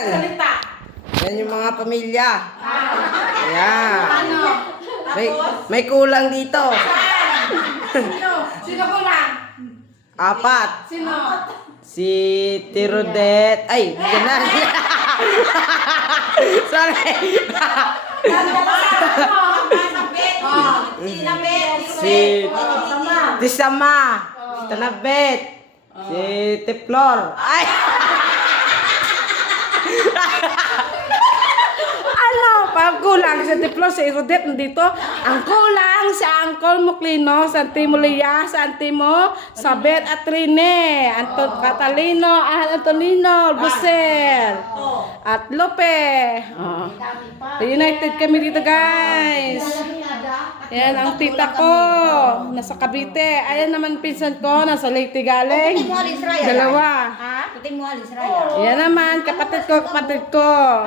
Salita. Yan yung mga pamilya. Ayan. Ano? May kulang dito. Sino? Sino ko lang? 4. Sino? Si Tirodet. Ay, yan na. Sorry. Si Tisama. Si Tanabet. Si Tiplor. Ay! Ano? Pag kulang si Tiplor, si Rodet nandito. Ang kulang si Uncle Muklino, si Auntie Mulia, si Auntie Mo, Sabet at Rene, Catalino, Antonino, Busel, at Lope. Oh. United kami dito, guys. Yan ang tita ko, nasa Cavite. Ayan naman pinsan ko, nasa Leyte galing. Dalawa. Puting mo alis raya. Yan naman, kapatid ko.